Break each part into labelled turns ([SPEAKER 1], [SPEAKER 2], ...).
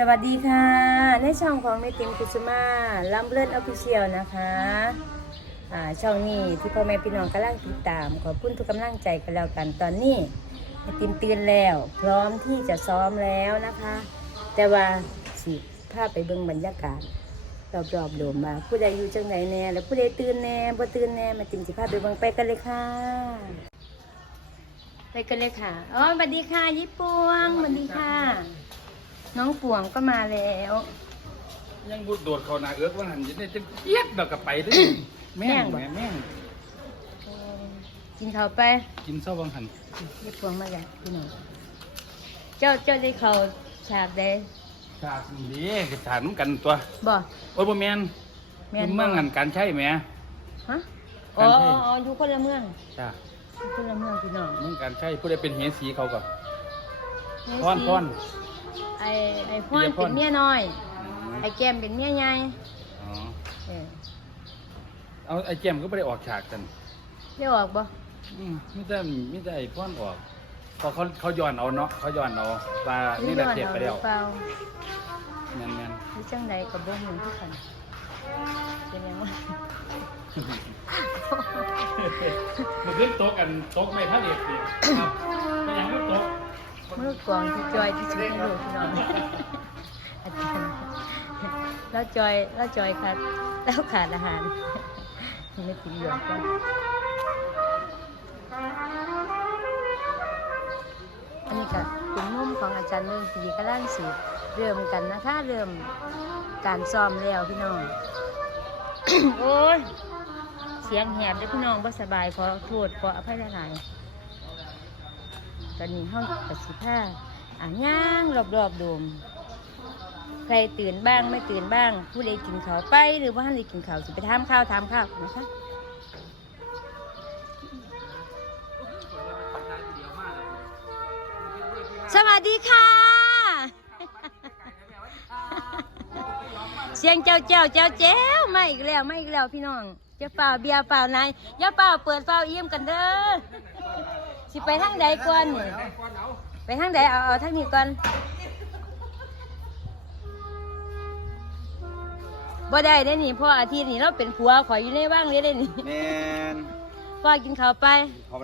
[SPEAKER 1] สวัสดีค่ะ ในช่องของเมติมกุสุมาลำเลิศออฟฟิเชียลนะคะอ่าช่องนี้ที่พ่อแม่พี่น้องกำลังติดตาม ขอบคุณทุกกำลังใจกันแล้วกันตอนนี้เมติมตื่นแล้ว พร้อมที่จะซ้อมแล้วนะคะ แต่ว่าสิพาพไปเบิ่งบรรยากาศรอบๆโดมมาผู้ใดอยู่จังไหนแน่แล้วผู้ใดตื่นแน่บ่ตื่นแน่มาติมสิพาพไปเบิ่งไปกันเลยค่ะ ไปกันเลยค่ะอ๋อสวัสดีค่ะยี่ปวงสวัสดีค่ะ น้องปวงก็มาแล้ว
[SPEAKER 2] ยังบุดโดดเขาหนาเอื้อกว่าหันอยินได้จังเจี๊ยดดอกกับไปเด้อ แม่งแม่งแม่ง
[SPEAKER 1] กินข้าวไป
[SPEAKER 2] กินเศร้าบางหัน
[SPEAKER 1] ยี่ปวงมาแล้วพี่น้องเจ้าเจ้าได้เขาวฉากได้
[SPEAKER 2] ฉากนี้กระถานกันตัว
[SPEAKER 1] บ่
[SPEAKER 2] โอ้ยบ่แม่น
[SPEAKER 1] แม่น
[SPEAKER 2] อยู่เมืองหันการใช่ไหม
[SPEAKER 1] ฮะอ๋อ
[SPEAKER 2] การใช้
[SPEAKER 1] อ๋ออ๋ออยู่คนละเมือง
[SPEAKER 2] จ้า
[SPEAKER 1] อยู่คนละเมืองพี่น้อง
[SPEAKER 2] เมืองการใช่ผู้ใดเป็นเฮียสีเขาก็
[SPEAKER 1] เฮ้ย
[SPEAKER 2] พอน
[SPEAKER 1] สิ
[SPEAKER 2] พอน
[SPEAKER 1] ไอ้ไอ้พอน
[SPEAKER 2] เมียพร
[SPEAKER 1] เป็นเมียน้อย
[SPEAKER 2] อืม
[SPEAKER 1] ไอ้แก้มเป็นเมียใหญ่
[SPEAKER 2] อ๋อ
[SPEAKER 1] เออ
[SPEAKER 2] เอาไอ้แจมก็ไม่ได้ออกฉากกัน
[SPEAKER 1] ได้ออกบ่
[SPEAKER 2] อืมมิแต่มิแต่ไอ้พอนออกเพอเขาเขาย้อนเอาเนาะเขาย้อนเอาว่านี่แหละเทปไปแล้ว
[SPEAKER 1] หรือเปล่า
[SPEAKER 2] แม่นแม่น
[SPEAKER 1] หรือจังใดกับบ่ฮู้คือกันเป็นหยังวะ
[SPEAKER 2] มันขึ้นโต๊ะกันโต๊ะไม่ท่าเด็กสิครับแต่ยังไม่โต๊ะ
[SPEAKER 1] มื่อกวางที่จอยที่สุดในโลกพี่น้องอาจารย์แล้วจอยแล้วจอยขาดแล้วขาดอาหารไม่กินหยอกกันอันนี้ก็เป็นมุมของอาจารย์เมืองปีกำลังสิเริ่มกันนะคะเริ่มการซ้อมแล้วพี่น้อง โอ้ย เสียงแหบเลยพี่น้องบ่สบายขอโทษขออภัยหลาย ตอนนี้ห้องกสิผ้าอ่าย่างรอบๆโดม ใครตื่นบ้างไม่ตื่นบ้าง ผู้ใดกินข้าวไป หรือว่าท่านใดกินข้าวสิไปทำข้าวทำข้าวนะคะสวัสดีค่ะ เสียงเจ้าเจ้าเจ้าเจ้ามาอีกแล้วมาอีกแล้วพี่น้อง เจ้าเปล่าเบียร์เปล่านายอย่าเปล่าเปิดเปล่าเอี่ยมกันเด้อสิไปทางใดก่อนนี่ไปทางใดเอาเอาทางนี้ก่อนบ่ได้ได้อนี่พ่ออาทิตย์นี่เราเป็นผัวขอยอยู่ในว่างเลยได้อนี่
[SPEAKER 3] แมน
[SPEAKER 1] พ่อกินข้าวไป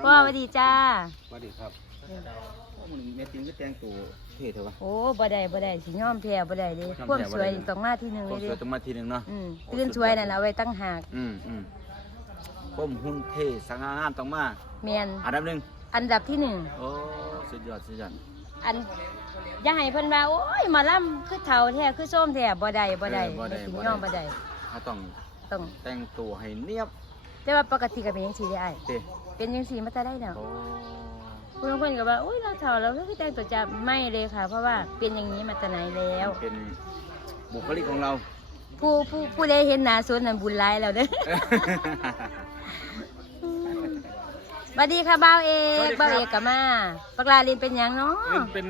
[SPEAKER 1] พ่อสวัสดีจ้า
[SPEAKER 3] สวัสดีครับ มันเมติงก็แต่งตัวเท่เถอะวะ
[SPEAKER 1] โอ้บ่ได้บ่ได้สิยอมแพ้บ่ได้เด้
[SPEAKER 3] ยอมแพ้
[SPEAKER 1] ความ
[SPEAKER 3] บ่
[SPEAKER 1] ส
[SPEAKER 3] ได้
[SPEAKER 1] วยต้องมาที่หนึ่งเล
[SPEAKER 3] วาม
[SPEAKER 1] ย
[SPEAKER 3] ส
[SPEAKER 1] เด้
[SPEAKER 3] วยต้องมาทีหนึ่งเนาะ
[SPEAKER 1] อืมตื่นสวยนั่นเอาไว้ตั้งหาก
[SPEAKER 3] อืมอืมก้มหุ่นเท่สง่างามต้องมา
[SPEAKER 1] เมียน
[SPEAKER 3] อันดับหนึ่ง
[SPEAKER 1] อันดับที่หนึ่ง
[SPEAKER 3] โอ้สุดยอดสุดยอด
[SPEAKER 1] อันอย่าให้เพิ่นว่าโอ้ยหมาล่ำคือเฒ่าแท้คือส้มแท้บ่ได้บ่ได้
[SPEAKER 3] เออบ่ได้
[SPEAKER 1] ถึง
[SPEAKER 3] บ่
[SPEAKER 1] ย
[SPEAKER 3] ได้
[SPEAKER 1] อมบ่ได้
[SPEAKER 3] ถ้าต้อง
[SPEAKER 1] ต้อง
[SPEAKER 3] แต่งตัวให้เนียบ
[SPEAKER 1] แต่ว่าปกติก็เป็นจังซี่ได้อ้าย
[SPEAKER 3] เท่
[SPEAKER 1] เป็นจังซี่มาแต่ได้แล้ว
[SPEAKER 3] โอ้
[SPEAKER 1] ผู้บางคนก็ว่าโอ้ยเราเฒ่าแล้วคือแต่งตัวจับไม่เลยค่ะ เพราะว่าเป็นอย่างนี้มาแต่ไหนแล้ว
[SPEAKER 3] เป็นบุคลิกของเรา
[SPEAKER 1] ผู้ผู้ผู้ใดเห็นหน้าสวนนั้นบุญหลายแล้วเด้อ สวัสดีค่ะบ่าวเอกบ่าวเอกก็มาปักลาลินเป็นหยังเนาะ
[SPEAKER 2] เป็นเป็น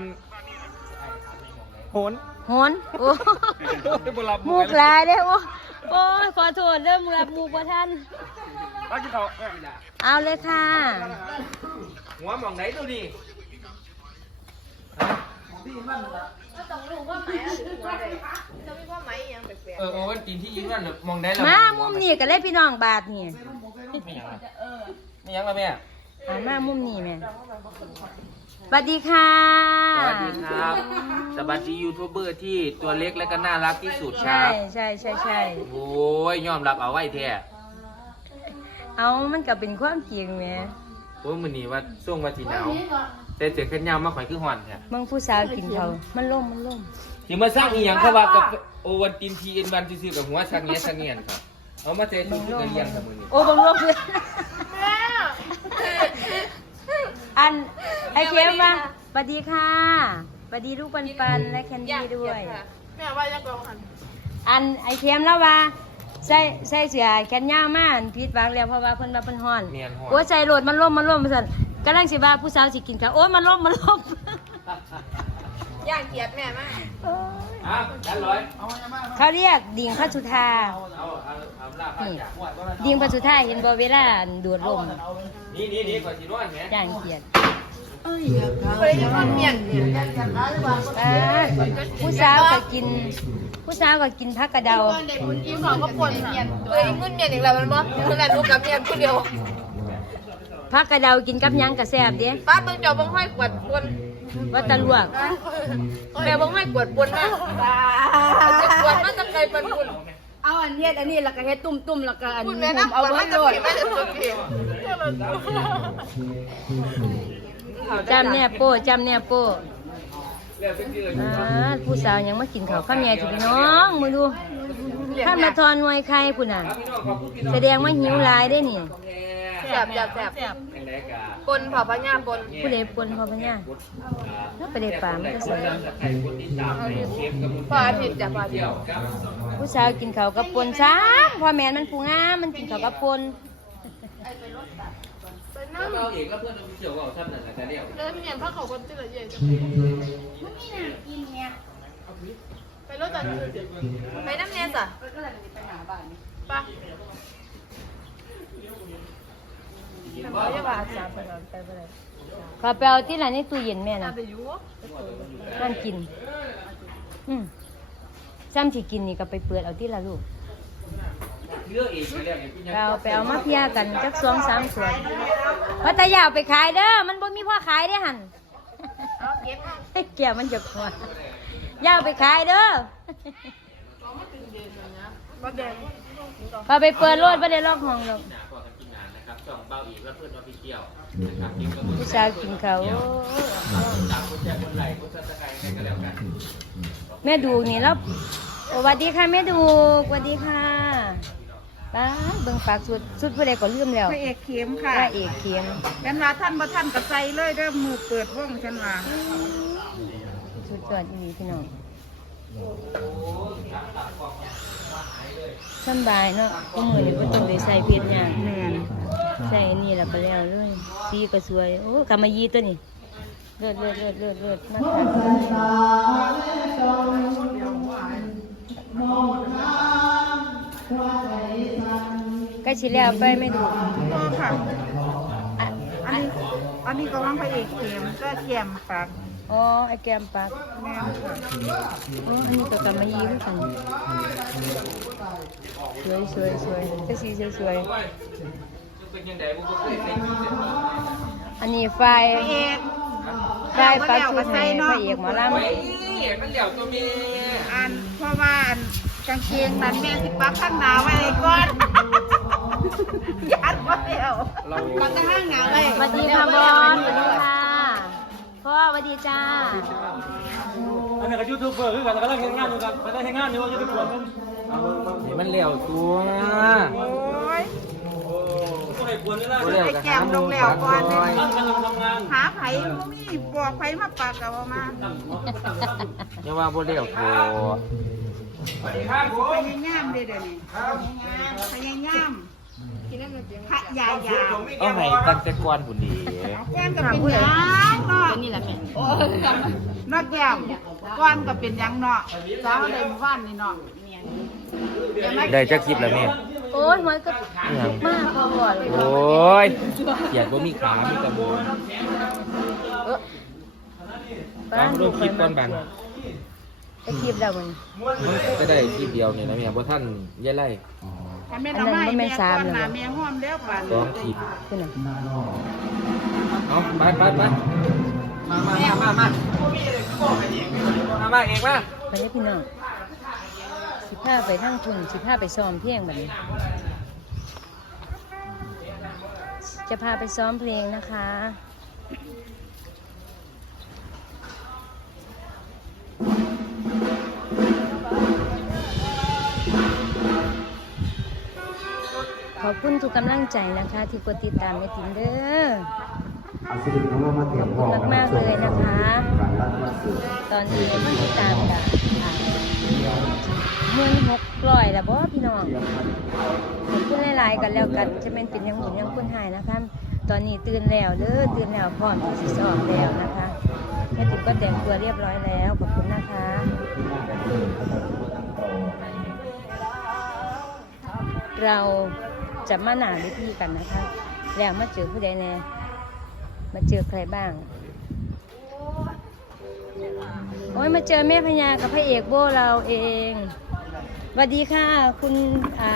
[SPEAKER 2] โหน
[SPEAKER 1] โหนโอ้
[SPEAKER 2] บรับ
[SPEAKER 1] มูกลายเด้อโอ้โอ้ยขอโทษเริ่มรับมูกว่าท่าน
[SPEAKER 2] เอาที่เขา
[SPEAKER 1] เอาเลยค่ะ
[SPEAKER 2] หัวมองไหนดูดิ
[SPEAKER 4] เออโอ้วันตีนที่ยิ้มนั่นน่ะมองได้แล้ว
[SPEAKER 1] มามุมนี้ก็เลยพี่น้องบาทนี่
[SPEAKER 4] ไม่ยังละไม่ยังละแม่
[SPEAKER 1] อ่ามามุมนี้แม่สวัสดีค่ะ
[SPEAKER 4] สวัสดีครับสวัสดียูทูบเบอร์ที่ตัวเล็กและก็น่ารักที่สุดค
[SPEAKER 1] ใช่
[SPEAKER 4] รับ
[SPEAKER 1] ใช่ใช่ใช่
[SPEAKER 4] โอ้ยยอมรับเอาไว้แท้
[SPEAKER 1] เอามันก็เป็นความจริงแหม่
[SPEAKER 4] โอ้ยมือนี้ว่าช่วงวันที่หนาวแต่เสียงขันยาวมาข่อยคือหอนแท้
[SPEAKER 1] มึงผู้สาวกินเขาวมันล่มมันล่ม
[SPEAKER 4] สิมาสร้างอีหยังเขาว่ากับโอวันตีนทีเอ็นวันซื่อๆกับหัวชักเงี้ยชักเงี้ยครับเอามาเจอชุดคือกันเลี้ยงกับมือนี้
[SPEAKER 1] โอ้บังล่มเลยอันไอเค็มมาสวัสดีค่ะสวัสดีลูกปันปันและแคนดี้ด้วย
[SPEAKER 5] แม่ว่าจะกองหัน
[SPEAKER 1] อันไอเค็มแล้วว่า ใส่ใส่เสื้อแขนยาวมาอันผิดหวังแล้วเพราะว่าเพิ่นว่าเพิ่นฮ้อน
[SPEAKER 4] เมียนหอน
[SPEAKER 1] โอ้ยใส่โหลดมันล่มมันล่มสั่นกำลังสิว่าผู้สาวสิกินข้าวโอ้ยมันล่มมันล่ม
[SPEAKER 5] ย่างเกียดแม่มาก
[SPEAKER 4] อะดันร้อย
[SPEAKER 1] เขาเรียกดิ่งพระสุธา
[SPEAKER 4] เอาเอาเอาลาบ
[SPEAKER 1] นี่
[SPEAKER 4] จาก
[SPEAKER 1] ดิ่งพระสุธาเห็นบ่เวลาโดดลม
[SPEAKER 4] นี่นี่นี่ก่อนสินวดแหม
[SPEAKER 1] ย่างเกียด
[SPEAKER 5] ไปยังคนเมียนเนี่ย
[SPEAKER 1] อ่าผู้สาวก็กิน ผู้สาวก็กินผักกระเดา
[SPEAKER 5] อีสองก็ปนเมียนเอ้ยมึนเมียนอีกแล้วมันบ่ขนาดลูกกับเมียนคนเดียว
[SPEAKER 1] ผักกระเดากินกับหยังกระแซบเด้
[SPEAKER 5] ป้าเบิ่งเจ้าบังห้อยกวดปน
[SPEAKER 1] ว่าตะลวก
[SPEAKER 5] แม่บังห้อยกวดปนมากจะกวดมันจะไกลปันคุณ
[SPEAKER 6] เอาอันเฮ็ดอันนี้แล้วก็เฮ็ดตุ่มๆแล้วก็อัน
[SPEAKER 5] คุณ
[SPEAKER 6] นี้
[SPEAKER 5] แม่
[SPEAKER 6] ผม
[SPEAKER 5] น้ำ
[SPEAKER 6] เอา
[SPEAKER 5] กวด
[SPEAKER 6] ไว้
[SPEAKER 5] มัน
[SPEAKER 6] โด
[SPEAKER 5] จะ
[SPEAKER 6] ด
[SPEAKER 1] จำเนี่ยโป้จำเนี่ยโป้อ่าผู้สาวยังมากินข้าวข้าวแม่จิพี่น้องมือดูท่านมาทอนหน่วยใครคุณน่ะ แสดงว่าหิวหลายได้นี่
[SPEAKER 5] แซ่บแซ่บแซ่บ
[SPEAKER 4] ยังไงกะ
[SPEAKER 5] ปนเผาพญาปน
[SPEAKER 1] ผู้ใดปนพอพะเนี่ยแล้วไปได้ปลาไม่ได้ใส่
[SPEAKER 4] ใครคนที่ตามในเชฟกับ
[SPEAKER 5] พออาทิตย์จ้ะพออาทิต
[SPEAKER 4] เที่ยว
[SPEAKER 5] ย์
[SPEAKER 4] กับ
[SPEAKER 1] ผู้สาวกินข้าวกับปนซ้ำพ่อแม่นมันผู้งามมันกินข้าวกับปน
[SPEAKER 5] ไป
[SPEAKER 4] แล้ว
[SPEAKER 5] น้ำ
[SPEAKER 4] เราเองก็เพื่อนเราเที่ยวว่าท่านนั่นแหละจะเรียก
[SPEAKER 5] เดินเมียนพระเขาคนที่ละเอียดไปรถจักรไปน้ำเนียจ้ะไปเขาจะบาดจ้ะไปนอนไปไปเลย
[SPEAKER 1] ข้าวเปล่าที่ร้านในตู้เย็นแม่น่ะ
[SPEAKER 5] แต่อยู่
[SPEAKER 1] นั่นกิน อืมซ้ำที่กินนี่ก็ไปเปิดเอาที่ละลูก
[SPEAKER 4] เรา
[SPEAKER 1] ไปเอามาเพียกันจักสองสามส่วนว่าแต่อยาเอาไปขายเด้อ มันบ่มีพ่อขายได้หัน
[SPEAKER 5] เกี่
[SPEAKER 1] ยวมันจะขวดอย่าเอาไปขายเด้อพอไปเปิดรถบ่ได้ล็อกห้องหรอก
[SPEAKER 4] หนาพอกันกินนานนะครับสองล้วเพื่อนว่าพี่เที่ยวนะครับกินกับ
[SPEAKER 1] ผู้สาวกินเขา
[SPEAKER 4] แจกคนไหลคนสัตะไคร้ให้กันแล้วกัน
[SPEAKER 1] แม่ดูนี่แล้วสวัสดีค่ะแม่ดูสวัสดีค่ะ ป้าดเบิ่งปากสุดสุดผู้ใดก็ลืมแล้ว
[SPEAKER 6] พระเอกเข็มค่ะ
[SPEAKER 1] พระเอกเคียง
[SPEAKER 6] ฉันว่าท่านบ่ท่านก็ใส่เลยเด้อมือเปิดวงฉันว่า
[SPEAKER 1] สุดยอดอีหลีพี่น้องสำบายเนาะก็มือนี่บ่ต้องได้ใส่เพชรหยัง
[SPEAKER 6] แม่น
[SPEAKER 1] ใส่อันนี่แล้วก็แล้วเลยสีก็สวย โอ้กำมะยีตัวนี้เลือดเลือดเลือดเลือดเลือดมากค่ะ ใกล้ชิแล้วไปไม่ดู
[SPEAKER 6] พ่อค่ะ อันอันนี้อันนี้ก็ว่างพระเอกเข็มก็แก้มปาก
[SPEAKER 1] อ๋อไอแกมปาก
[SPEAKER 6] แม่นค่ะ
[SPEAKER 1] อ๋ออันนี้ก็กำมะยีด้วยกันสวยสวยสวยเจ้าสีสวยสวย
[SPEAKER 4] เป็นยังไงบุกเคยใส่กินแต่
[SPEAKER 1] อันนี้ไฟ
[SPEAKER 6] พระเอก
[SPEAKER 1] ไฟปลาชุดให้พระเอกหมอล
[SPEAKER 4] เฮ้ยมันเหลี่ยวตัวเมีย
[SPEAKER 6] อันเพราะว่าอัน กางเกงนั้นแม่สิปักข้างหน้าไว้ก่อนยัดไว้แล้วปักข้างหน้าไว้ำ
[SPEAKER 1] สวัสดีค่ะบอลสวัสดีค่ะพ่อสวัสดีจ้า
[SPEAKER 7] อันนี้ก็ยูทูบเบอร์คือกันกำลังเฮ็ดงานอยู่กันกำลังเฮ็ดงานอยู่จะไปกวนมัน
[SPEAKER 4] มันเหลี่ยวตัว
[SPEAKER 6] โอ้ย
[SPEAKER 7] ก็ให้กวนนี่ละ
[SPEAKER 6] ไอ้แก้มลงแล้วก่อนเลย
[SPEAKER 7] ตั้งกำลังทำงาน
[SPEAKER 6] หาไผบ่มีบอกไผมาปากกับว่ามา
[SPEAKER 4] อย่าว่าบ่เหลี่ยว ตัว
[SPEAKER 6] พยายามเด้อเดี๋ยวนี้พยายามพยายาม
[SPEAKER 4] เอาให้ตั้งแต่ก่อนบุดี
[SPEAKER 6] ก้อนก็เป็นหยังเนาะนี่แหละแม่โอ้ยนอกแก้มก้อนก็เป็นหยังเนาะสาวได้มื้อวานนี่เนาะ
[SPEAKER 4] ได้จักคลิปแล้วแม่
[SPEAKER 1] โอ้ยมันก็มากพอก่อนเลย
[SPEAKER 4] โอ้ยเขียดบ่มีขามีแต่มือ
[SPEAKER 1] บ้าน
[SPEAKER 4] รูปคลิปก่อนบัง
[SPEAKER 1] ไอคลิปแล้วมัน
[SPEAKER 4] มันก็ได้คลิปเดียวนี่นะแม่บ่ท่านย่าไล่
[SPEAKER 6] ถ้าแม่เอามาให้แม่ก้อนหน้าแม่ห้อมแล้วปาน
[SPEAKER 4] สองคลิป
[SPEAKER 1] ขึ้นน่ะ
[SPEAKER 4] เอาไปไปไปมามามามามามาเองมา
[SPEAKER 1] ไปให้พี่น้องสิพาไปทั้งทุนสิพาไปซ้อมเพลงแบบนี้ จะพาไปซ้อมเพลงนะคะ คุณทุกกำลังใจนะคะ ที่กดติดตามในติมเด้อขอบคุณมากๆเลยนะคะ ตอนนี้ผู้ติดตามกันเมื่อนหกร้อยแล้วบ่พี่น้องขอบคุณหลายๆกันแล้วกัน จะเป็นเป็นอยังบุญอยังคุณหายนะคะ ตอนนี้ตื่นแล้วเด้อตื่นแล้วพร้อมที่สิสอบแล้วนะคะแม่ติ๋มก็แต่งตัวเรียบร้อยแล้วขอบคุณนะคะเรา จะมาหนาวิธีกันนะคะ แล้วมาเจอผู้ใดแน่มาเจอใครบ้างโอ้ยมาเจอแม่พญากับพระเอกโบเราเองสวัสดีค่ะ คุณอ่า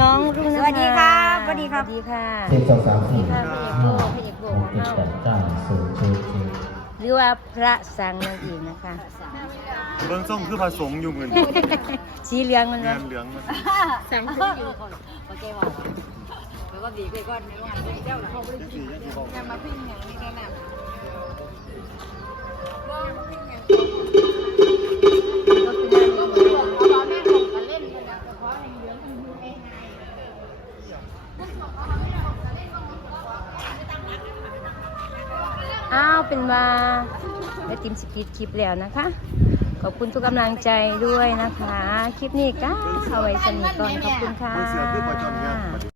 [SPEAKER 1] น้องรุ่งนภา
[SPEAKER 8] สวัสดีค่ะสวัสดีค่ะ
[SPEAKER 1] สวัสดีค่ะ
[SPEAKER 3] เจ้าสองสามสี่
[SPEAKER 1] พระเอกโบพระเอกโบง
[SPEAKER 3] เข้า
[SPEAKER 1] รือว่าพระสังนั่นเองนะคะ
[SPEAKER 9] เบื้องส่งคือผสมอยู่เหมือน
[SPEAKER 1] สีเหลืองมัน
[SPEAKER 9] เงิ
[SPEAKER 1] วะ
[SPEAKER 9] นเหลืองมัน
[SPEAKER 8] สังเกตอยู่ก่อนโอเคว่าแล้วก็ดีไปก่อนไม่ต้องหันไปเจ้าหลังงานมาพึ่งอย่างนี้แน่นอ
[SPEAKER 1] อ้าวเป็นว่าได้ติมสกิดคลิปแล้วนะคะ ขอบคุณทุกกำลังใจด้วยนะคะ คลิปนี้ก็เอาไว้สนิทก่อนขอบคุณค่ะ